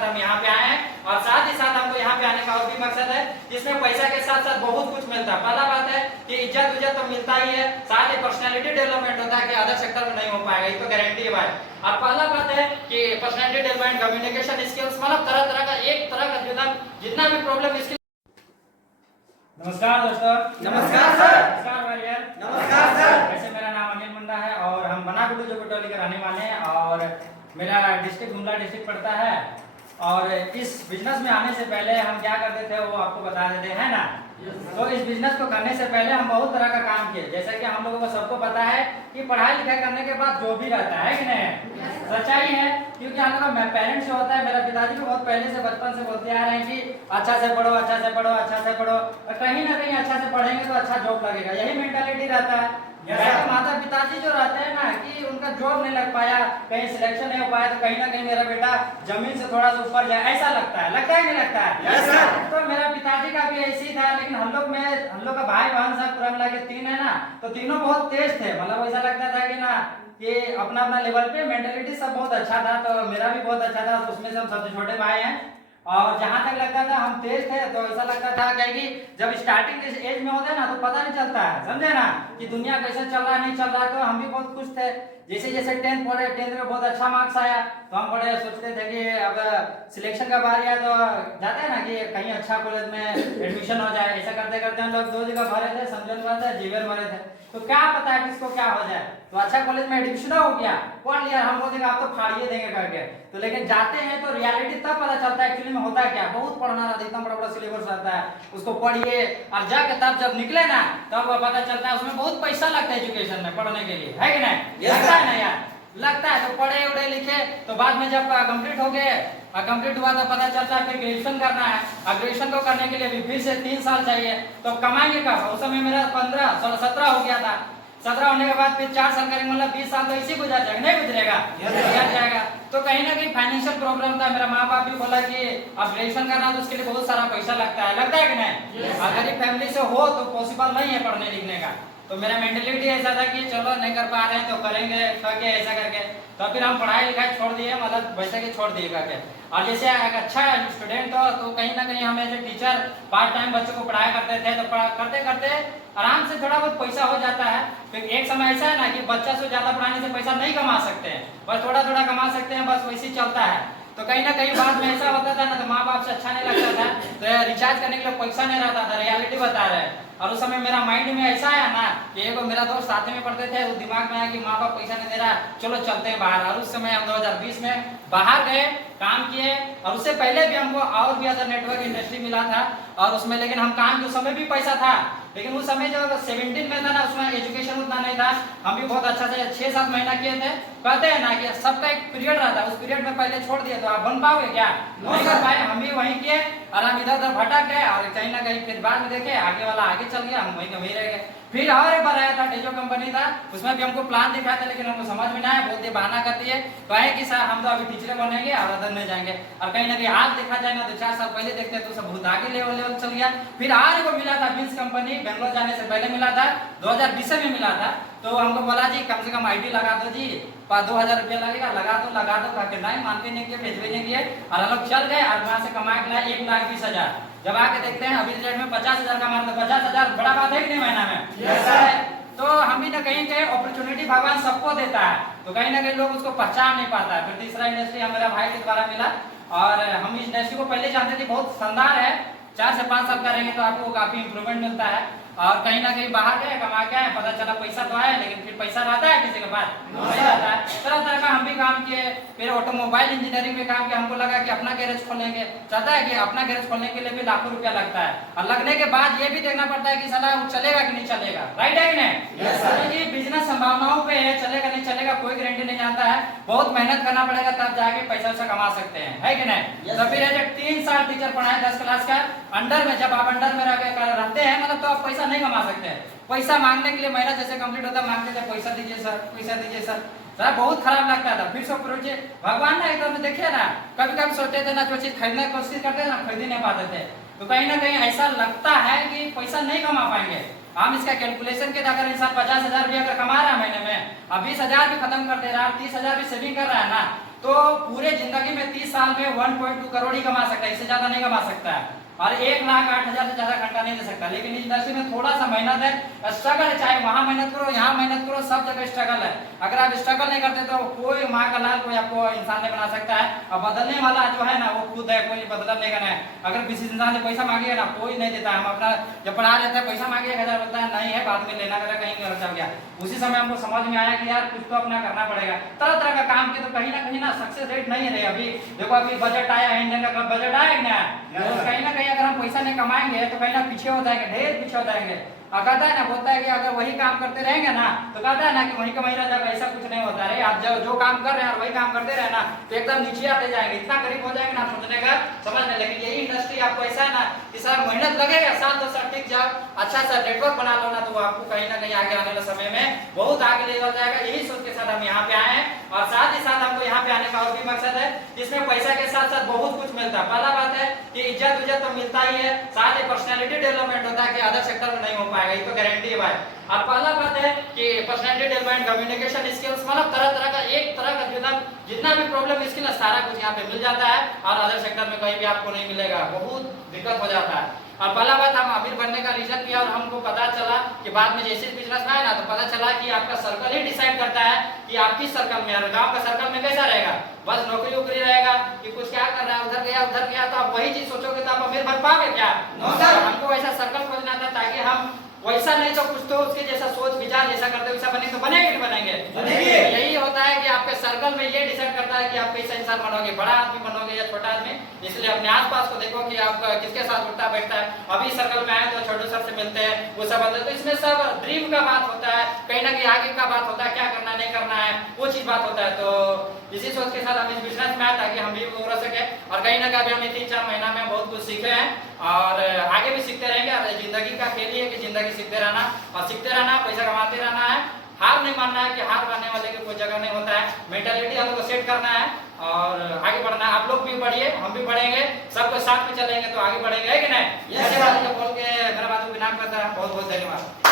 मकसद हम यहाँ पे आए हैं। और साथ ही साथ हमको यहाँ पे आने का और भी मकसद है, जिसमें पैसा के साथ साथ बहुत कुछ मिलता है। पहला बात है कि इज्जत उज्जत तो मिलता ही है, साथ ही पर्सनैलिटी डेवलपमेंट होता है कि अदर सेक्टर में नहीं हो पाएगा, ये तो गारंटी है भाई। और पहला बात है कि पर्सनैलिटी डेवलपमेंट, कम्युनिकेशन स्किल्स, मतलब तरह तरह का एक तरह का जितना भी प्रॉब्लम स्किल। नमस्कार दोस्तों। नमस्कार सर। नमस्कार भाई यार। नमस्कार सर। वैसे मेरा नाम अनिल मुंडा है और हम बनागुडू जो कटौली के रहने वाले हैं और मेरा डिस्ट्रिक्ट गुमला डिस्ट्रिक्ट पड़ता है। और इस बिजनेस में आने से पहले हम क्या करते थे वो आपको बता देते हैं ना। तो इस बिजनेस को करने से पहले हम बहुत तरह का काम किए, जैसा कि हम लोगों को सबको पता है कि पढ़ाई लिखाई करने के बाद जो भी रहता है कि नहीं, सच्चाई है। क्योंकि हम लोग का पेरेंट्स जो होता है, मेरा पिताजी भी बहुत पहले से बचपन से बोलते आ रहे हैं कि अच्छा से पढ़ो, अच्छा से पढ़ो, अच्छा से पढ़ो, और कहीं ना कहीं अच्छा से पढ़ेंगे तो अच्छा जॉब लगेगा, यही मेंटालिटी रहता है। माता पिताजी जो रहते हैं ना कि उनका जॉब नहीं लग पाया, कहीं सिलेक्शन नहीं हो पाया, तो कहीं ना कहीं मेरा बेटा जमीन से थोड़ा सा ऊपर जाए, ऐसा लगता है कि नहीं लगता है। तो मेरा पिताजी का भी ऐसी था, लेकिन हम लोग का भाई बहन सब पूरा मिला के 3 है ना, तो तीनों बहुत तेज थे। मतलब ऐसा लगता था कि ना कि अपना अपना लेवल पे मेंटेलिटी सब बहुत अच्छा था, तो मेरा भी बहुत अच्छा था। तो उसमें से हम सबसे छोटे भाई हैं और जहां तक लगता था हम तेज थे, तो ऐसा लगता था कि जब स्टार्टिंग इस एज में होते हैं ना तो पता नहीं चलता है, समझे ना, कि दुनिया कैसे चल रहा है नहीं चल रहा है। तो हम भी बहुत खुश थे। जैसे जैसे 10th पढ़े, 10th में बहुत अच्छा मार्क्स आया तो हम बड़े सोचते थे कि अब सिलेक्शन का बारी है तो जाते हैं ना कि कहीं अच्छा कॉलेज में एडमिशन हो जाए। ऐसा करते करते हम लोग 2 जगह भरे थे, समझन भरे थे, जीवन भरे थे। तो क्या पता है किसको क्या हो जाए, तो अच्छा कॉलेज में एडमिशन हो गया, पढ़ लिया, हम बोलते आप तो फाड़िए देंगे करके। तो लेकिन जाते हैं तो रियलिटी तब पता चलता है एक्चुअली में होता है क्या। बहुत पढ़ना रहता है, इतना बड़ा बड़ा सिलेबस रहता है, उसको पढ़िए और जाके तब जब निकले ना तब पता चलता है उसमें बहुत पैसा लगता है एजुकेशन में पढ़ने के लिए, है कि नहीं? लगता है ना यार, लगता है। तो पढ़े उड़े लिखे तो बाद में जब कंप्लीट हो गए और कंप्लीट हुआ तो पता चलता है फिर ग्रेजुएशन करना है। और ग्रेजुएशन को करने के लिए भी फिर से 3 साल चाहिए, तो कमाएंगे कब? उस समय मेरा 17 हो गया था। 17 होने के बाद फिर 4 साल करेंगे, मतलब 20 साल तो इसी गुजर जाएगा, नहीं गुजरेगा? गुजर जाएगा। तो कहीं ना कहीं फाइनेंशियल प्रॉब्लम था। मेरा माँ बाप भी बोला कि अब ग्रेजुएशन करना तो उसके लिए बहुत सारा पैसा लगता है कि नहीं? अगर फैमिली से हो तो पॉसिबल नहीं है पढ़ने लिखने का। तो मेरा मेंटेलिटी ऐसा था कि चलो नहीं कर पा रहे हैं तो करेंगे करके, ऐसा करके तो फिर हम पढ़ाई लिखाई छोड़ दिए, मतलब वैसे कि छोड़ दिए करके। और जैसे एक अच्छा स्टूडेंट हो तो कहीं ना कहीं हम as a teacher part time बच्चों को पढ़ाया करते थे। तो करते करते आराम से थोड़ा बहुत पैसा हो जाता है। फिर एक समय ऐसा है ना कि बच्चा से ज्यादा पढ़ाने से पैसा नहीं कमा सकते हैं, बस थोड़ा थोड़ा कमा सकते हैं, बस वैसे ही चलता है। तो कहीं ना कहीं बाद में ऐसा होता था ना तो माँ बाप से अच्छा नहीं लगता था, तो रिचार्ज करने के लिए पैसा नहीं रहता था, रियलिटी बता रहे हैं। और उस समय मेरा माइंड में ऐसा आया ना कि एगो मेरा दोस्त साथ में पढ़ते थे, वो दिमाग में आया कि माँ बाप पैसा नहीं दे रहा, चलो चलते हैं बाहर। और उस समय हम 2020 में बाहर गए, काम किए। और उससे पहले भी हमको और भी अदर नेटवर्क इंडस्ट्री मिला था और उसमें, लेकिन हम काम के उस समय भी पैसा था, लेकिन उस समय जो 17 में था ना उसमें एजुकेशन उतना नहीं था। हम भी बहुत अच्छा से 6-7 महीना किए थे। कहते हैं ना कि सबका एक पीरियड रहता है, उस पीरियड में पहले छोड़ दिए तो आप बन पाओगे क्या? नहीं कर पाए। हम भी वहीं किए और हम इधर उधर भटक गए और कहीं ना कहीं फिर बाद में देखे आगे वाला आगे चल गया, हम वहीं रह गए। फिर और एक बार आया था, डेजो कंपनी था, उसमें भी हमको प्लान दिखाया था, लेकिन हमको समझ में ना आया, बोलते बहाना करती है, कहे कि सर हम तो अभी टीचर बनेंगे और अदर में जाएंगे। और कहीं ना कहीं आज देखा जाए ना तो 4 साल पहले देखते तो सब बहुत आगे लेवल चल गया। फिर आज को मिला था बिल्स कंपनी, बेंगलोर जाने से पहले मिला था, 2020 में मिला था। तो हमको बोला जी कम से कम आईडी लगा दो जी, 2000 रुपया लगेगा, लगा दो कहकर नहीं मानते नहीं किए, भेजवे नहीं किए। और हम लोग चल गए और वहां से कमा के लाए 1,20,000। जब आके देखते हैं अभी रिजल्ट में 50,000 का मार्क, 50,000 बड़ा बात है कि नहीं महीना में? ऐसा है। तो हम भी ना कहीं कहीं अपॉर्चुनिटी भगवान सबको देता है, तो कहीं ना कहीं लोग उसको पहचान नहीं पाता है। फिर तीसरा इंडस्ट्री हमारा भाई के द्वारा मिला और हम इस इंडस्ट्री को पहले जानते थे, बहुत शानदार है, 4 से 5 साल करेंगे तो आपको काफी इंप्रूवमेंट मिलता है। और कहीं ना कहीं बाहर गए, कमा के आए, पता चला पैसा तो आया, लेकिन फिर पैसा रहता है किसी के पास? नहीं रहता है। तरह तरह का हम भी काम किए। फिर ऑटोमोबाइल इंजीनियरिंग में काम किया। हमको लगा कि अपना गैरेज खोलेंगे, चाहता है कि अपना गैरेज खोलने के लिए भी लाखों रुपया लगता है, और लगने के बाद ये भी देखना पड़ता है कि साला वो चलेगा कि नहीं चलेगा, राइट है कि नहीं? बिजनेस संभावनाओं पे है, चलेगा नहीं चलेगा कोई गारंटी नहीं जानता है, बहुत मेहनत करना पड़ेगा तब जाके पैसा वैसा कमा सकते हैं, है कि नहीं? तो फिर 3 साल टीचर पढ़ाए 10 क्लास का अंडर में। जब आप अंडर में रहते हैं मतलब तो आप पैसा नहीं कमा सकते हैं। पैसा मांगने के लिए महीना जैसे कंप्लीट होता मांगते थे, पैसा दीजिए सर, पैसा दीजिए सर, सर बहुत खराब लगता था। फिर सब भगवान ना एकदम देखिए ना, कभी कभी सोचते थे ना जो चीज खरीदने की कोशिश करते थे ना खरीद नहीं पाते थे। तो कहीं ना कहीं ऐसा लगता है कि पैसा नहीं कमा पाएंगे। हम इसका कैलकुलेशन के अगर इंसान 50,000 रुपया अगर कमा रहा है महीने में, अब 20,000 भी खत्म कर दे रहा है, 30,000 भी सेविंग कर रहा है ना, तो पूरे जिंदगी में 30 साल में 1.2 करोड़ ही कमा सकता है, इससे ज्यादा नहीं कमा सकता है। और 1,08,000 से ज्यादा घंटा नहीं दे सकता। लेकिन इस इंडस्ट्री में थोड़ा सा मेहनत है, स्ट्रगल है, चाहे वहां मेहनत करो यहाँ मेहनत करो, सब जगह स्ट्रगल है। अगर आप स्ट्रगल नहीं करते तो कोई माँ का लाल कोई आपको इंसान नहीं बना सकता है। और बदलने वाला जो है ना वो खुद है, कोई बदल लेगा नहीं। अगर किसी इंसान से पैसा मांगिए ना कोई नहीं देता। हम अपना जब पढ़ा रहते हैं पैसा मांगिए 1,000 बोलता है नहीं है, बाद में लेना करेगा, कहीं चल गया। उसी समय हमको समझ में आया कि यार कुछ तो अपना करना पड़ेगा। तरह तरह का काम के तो कहीं ना सक्सेस रेट नहीं है। अभी देखो अभी बजट आया है, इंडियन का बजट आया है ना, कहीं ना कहीं अगर हम पैसा नहीं कमाएंगे तो कहीं ना पीछे हो जाएंगे, ढेर पीछे हो जाएंगे। और कहता है ना, बोलता है कि अगर वही काम करते रहेंगे ना तो कहता है ना कि वही का महीना जब ऐसा कुछ नहीं होता है। आप जो काम कर रहे हैं और वही काम करते रहे ना तो एकदम नीचे आते जाएंगे, इतना करीब हो जाएंगे ना सोचने का समझने। लेकिन यही इंडस्ट्री आपको ऐसा है ना कि सर मेहनत लगेगा, साथ दो साल टिक जाओ, अच्छा सा नेटवर्क बना लो ना, तो वो आपको कहीं ना कहीं आगे आने वाले समय में बहुत आगे ले जाएगा। यही सोच के साथ हम यहाँ पे आए हैं। और साथ ही साथ हमको यहाँ पे आने का और भी मकसद है, जिसमें पैसा के साथ साथ बहुत कुछ मिलता है। पहला बात है कि इज्जत उज्जत तो मिलता ही है, साथ ही पर्सनैलिटी डेवलपमेंट होता है कि अदर सेक्टर में नहीं हो पाएगा, ये तो गारंटी है भाई। और पहला बात है कि पर्सनैलिटी डेवलपमेंट, कम्युनिकेशन स्किल्स, मतलब तरह तरह का एक तरह का जितना भी प्रॉब्लम स्किल है सारा कुछ यहाँ पे मिल जाता है। और अदर सेक्टर में कहीं भी आपको नहीं मिलेगा, बहुत दिक्कत हो जाता है। और पहला बात हम अमीर बनने का रीजन किया और हमको पता चला कि बाद में जैसे बिजनेस में आए ना तो पता चला कि आपका सर्कल ही डिसाइड करता है कि आप किस सर्कल में, गांव का सर्कल में कैसा रहेगा, बस नौकरी वोकरी रहेगा कि कुछ क्या कर रहा है, उधर गया तो आप वही चीज सोचोगे तो आप अमीर बन पाओगे क्या? हमको ऐसा सर्कल खोजना था ताकि हम वैसा नहीं तो कुछ तो उसके जैसा सोच विचार जैसा करते वैसा बने तो बनेंगे नहीं बनेंगे। यही होता है कि आपके सर्कल में ये डिसाइड करता है कि आप कैसा इंसान बनोगे, बड़ा आदमी बनोगे या छोटा आदमी। इसलिए अपने आसपास को देखो कि आप किसके साथ उठता बैठता है। अभी सर्कल में आए तो छोटे सर से मिलते हैं, वो सब होते हैं, तो इसमें सब ड्रीम का बात होता है, कहीं ना कहीं आगे का बात होता है, क्या करना नहीं करना है वो चीज बात होता है। तो इसी सोच के साथ हम इस बिजनेस में आए ताकि हम भी उड़ सके। और कहीं ना कहीं हमें 3-4 महीना में बहुत कुछ सीखे हैं और आगे भी सीखते रहेंगे। और जिंदगी का खेल ही है कि जिंदगी सीखते रहना और सीखते रहना, पैसा कमाते रहना है। हार नहीं मानना है कि हार मानने वाले की कोई जगह नहीं होता है। मेंटालिटी हम लोग को सेट करना है और आगे बढ़ना है। आप लोग भी बढ़िए, हम भी बढ़ेंगे, सबको साथ में चलेंगे तो आगे बढ़ेंगे, है कि नहीं? ऐसे बात बोल के मेरा बात को विराम करता है। बहुत बहुत धन्यवाद।